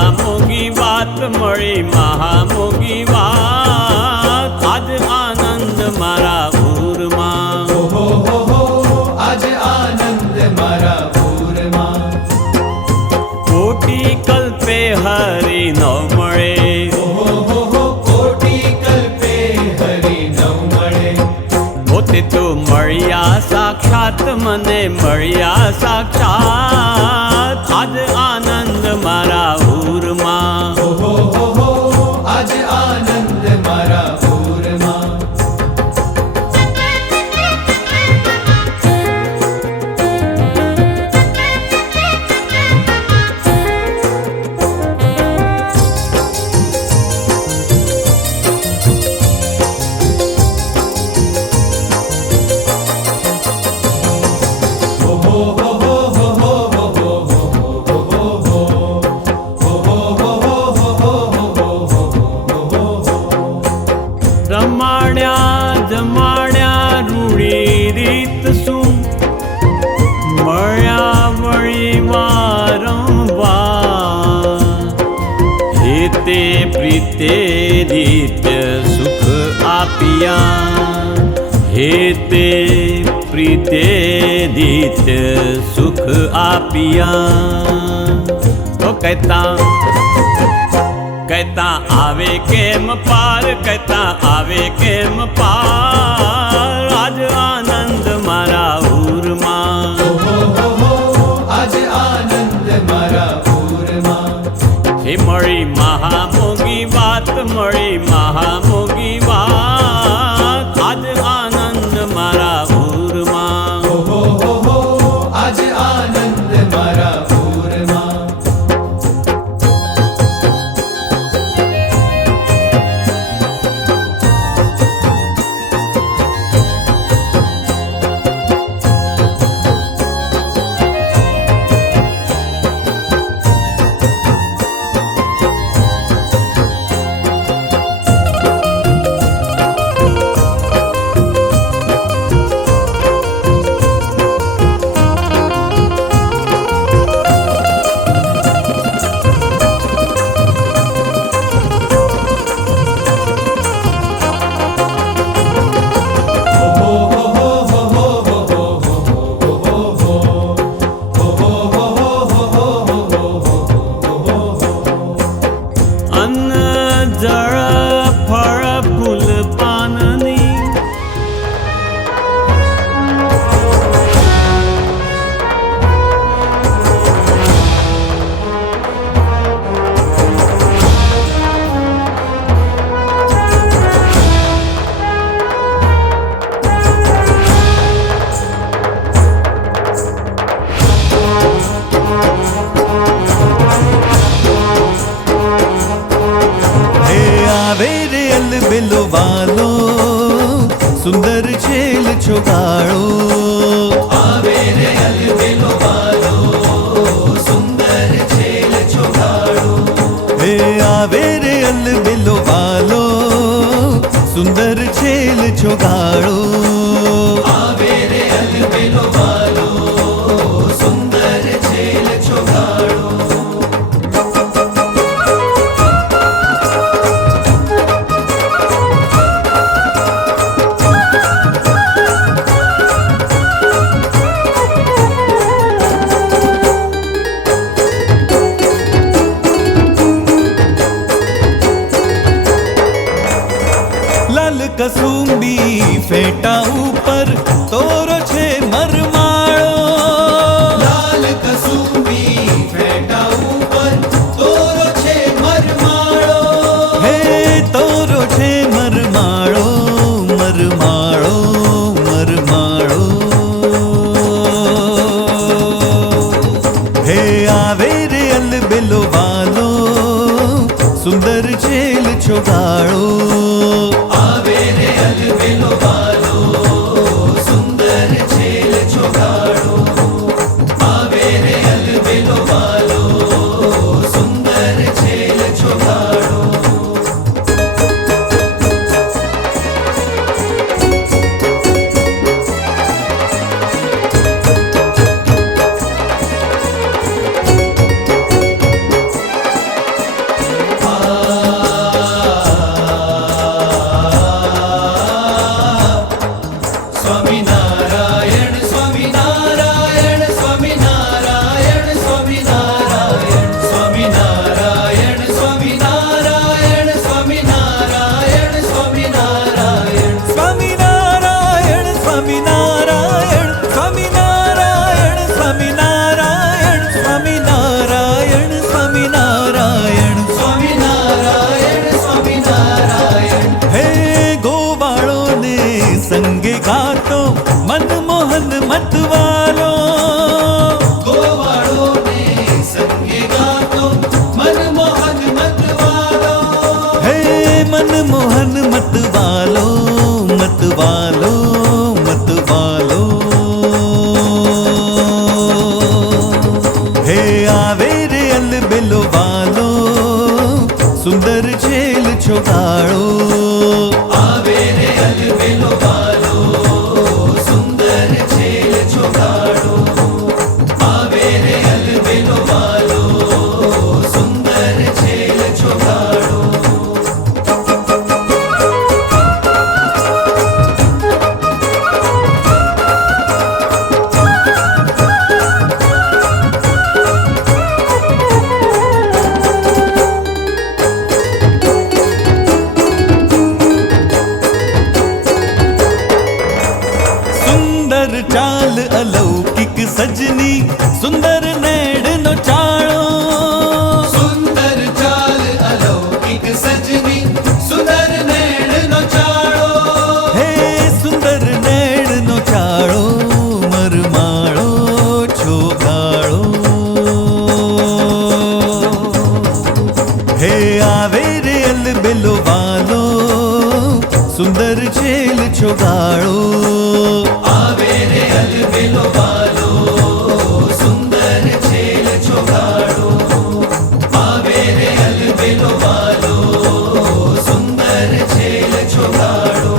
મહામોગી વાત મળી મહામોગી વાત આજ આનંદ મારા ભૂરમાં આજ આનંદ મારા ભૂરમાં કોટી કલ્પે હરી ન મળે કોટી કલ્પે હરી ન મળે પોતે તો મળ્યા સાક્ષાત મને મળ્યા સાક્ષાત આજ આનંદ મારા ભૂરમાં આજ આનંદ મારા ભૂરમાં રમાડ્યા જમાડ્યા રૂડી રીત શું મળ્યા વળી વારંવાર હેતે પ્રીતે રીત સુખ આપ્યા હેતે પ્રીતે રીત સુખ આપ્યા તો કહેતા આવે કેમ પાર કહેતા આવે કેમ પાર આજ આનંદ મારા ભૂરમાં આજ આનંદ મારા ભૂરમાં હે મળી મહામોગી વાત મળી મહામોગી વાત આજ આનંદ મારા ભૂરમાં આજ આનંદ મારા ભૂરમાં જળ ફળ ફૂલ પાનની બેલો વાલો સુંદર છેલ છોગાળો આવે રે અલબેલો વાલો સુંદર છેલ છોગાળો હે આવે રે અલબેલો વાલો સુંદર છેલ છોગાળો આવે રે અલબેલો વાલો સુંદર છેલ છોગાળો લાલ કસુંબી ફેટા ઉપર તોરો છે મરમાળો લાલ કસુંબી ફેટા ઉપર તોરો છે મરમાળો હે તોરો છે મરમાળો મરમાળો મરમાળો હે આવે રે અલબેલો વાલો સુંદર છેલ છોગાળો આવે રે અલબેલો વાલો સુંદર છેલ છોગાળો આવે રે અલબેલો વાલો સુંદર છેલ છોગાળો મોહન મતવાલો મતવાલો મતવાલો હે આવે રે અલબેલો વાલો સુંદર છેલ છોગાળો આવે રે અલબેલો વાલો સુંદર છેલ છોગાડો આવે રે અલબેલો વાલો સુંદર છેલ છોગાડો સુંદર ચાલ અલૌકિક સજની સુંદર નેડનો ચાળો સુંદર ચાલ અલૌકિક સજની સુંદર નેણનો ચાળો હે સુંદર નેડનો ચાળો મરમાળો છોગાળો હે આવે રે અલબેલો વાલો સુંદર છેલ છોગાળો આવે રે અલબેલો વાલો સુંદર છેલ છોગાડો આવે રે અલબેલો વાલો સુંદર છેલ છોગાડો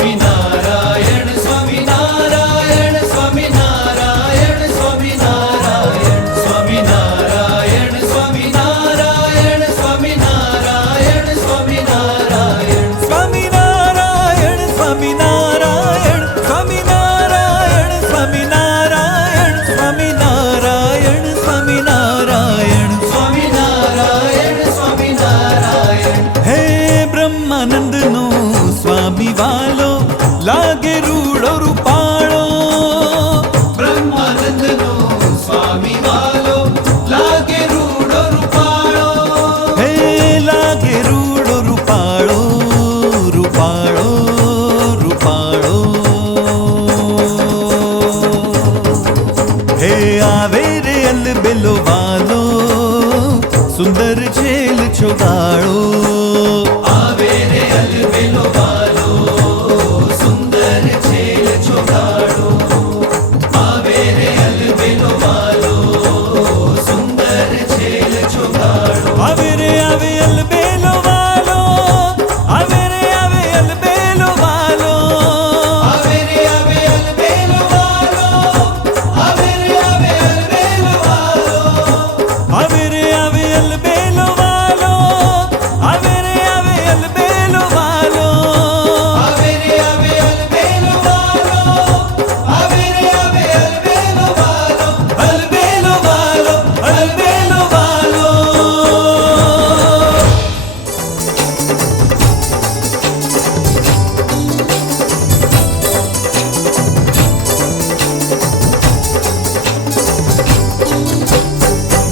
સ્વામિનારાયણ સ્વામિનારાયણ સ્વામિનારાયણ સ્વામિનારાયણ સ્વામિનારાયણ સ્વામિનારાયણ સ્વામિનારાયણ સ્વામિનારાયણ સ્વામિનારાયણ સ્વામિનારાયણ સ્વામિનારાયણ સ્વામિનારાયણ સ્વામિનારાયણ સ્વામિનારાયણ સ્વામિનારાયણ સ્વામિનારાયણ હે બ્રહ્માનંદનો સ્વામી વાલો લાગે રૂડો રૂપાળો બ્રહ્માનંદનો સ્વામી વાલો લાગે રૂડો રૂપાળો હે લાગે રૂડો રૂપાળો રૂપાળો રૂપાળો હે આવે રે અલબેલો વાલો સુંદર છેલ છોગાળો આવે રે અલબેલો વાલો સુંદર છેલ છોગાડો આવે રે અલબેલો વાલો સુંદર છેલ છોગાડો આવે રે આવે અલબેલો વાલો આવે રે આવે અલબેલો વાલો આવે રે આવે અલબેલો વાલો આવે રે આવે અલબેલો વાલો આવે રે આવે અલબેલો વાલો આવે રે આવે અલબેલો વાલો આવે રે આવે અલબેલો વાલો આવે રે આવે અલબેલો વાલો અલબેલો વાલો અલબેલો વાલો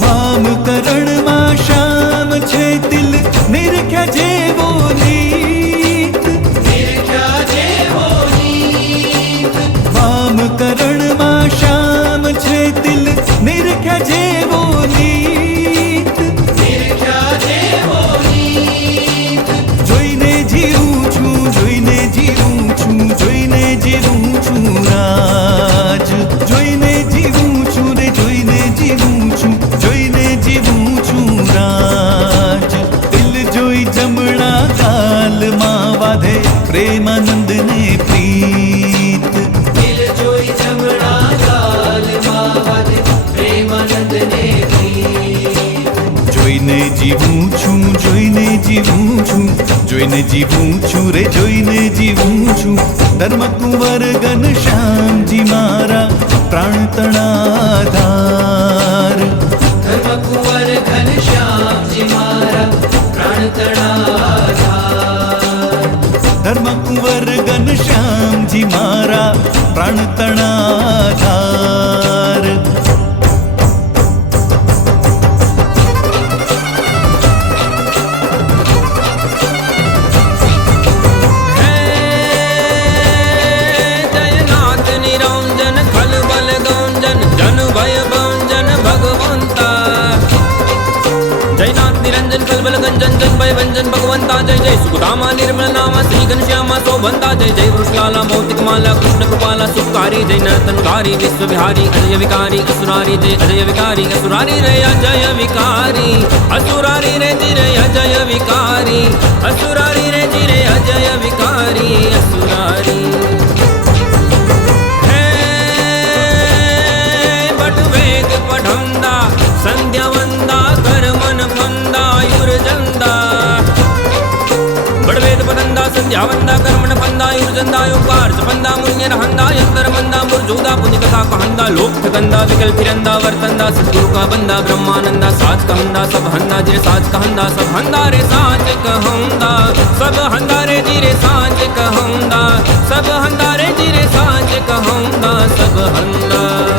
વામ કરણમાં શ્યામ છે દિલ નિરખ્યા જેવો નીત નિરખ્યા જેવો નીત વામ કરણમાં શ્યામ છે દિલ નિરખ્યા જેવો નીત નિરખ્યા જેવો નીત જોઈને જીવું છું જોઈને જીવું છું જોઈને જીવું છું રાજ જોઈને જીવું છું રે જોઈને જીવું છું જોઈને જીવું છું રાજ દિલ જોઈ જમણા ગાલમાં વાધે પ્રેમાનંદને પ્રીત દિલ જોઈ જમણા ગાલમાં વાદે પ્રેમાનંદને પ્રીત જોઈને જીવું છું જોઈને જીવું છું જોઈને જીવું છું રે જોઈને જીવું છું ધર્મ કુંવર ઘનશ્યામજી મારા પ્રાણ તણાધાર ધર્મકુંવર ઘનશ્યામજી મારા પ્રાણ તણાધાર ધર્મકુંવર ઘનશ્યામજી મારા પ્રાણ તણાધાર जन जन भय भंजन भगवंता जय जय सुखधामा निर्मल नामा श्री घनश्यामा शोभंता जय जय वृषलाला भौतिक माला कृष्ण कृपाला सुखकारी जय नर्तनधारी विश्व विहारी अजय विकारी असुरारी जय अजय विकारी असुरारी रे अजय विकारी असुरारी रे जी रे अजय विकारी असुरारी रे जी रे अजय विकारी असुरारी वेद पढ़ंदा संध्या वंदा कर मन फंदा युरजंदा बड़वेद पढ़ंदा संध्या वंदा कर मन फंदा युरजंदा योकार जपंदा मुन्य रहंदा यंतर मंदा मुरजोदा पुण्य कथा कहंदा लोक ठगंदा विकल फिरंदा वर्तंदा सतगुरु का बंदा ब्रह्मानंदा साच कहंदा सब हंदा जिरे साच कहंदा सब हंदा रे साच कहंदा सब हंदा रे जिरे साच कहंदा सब हंदा रे जिरे साच कहंदा सब हंदा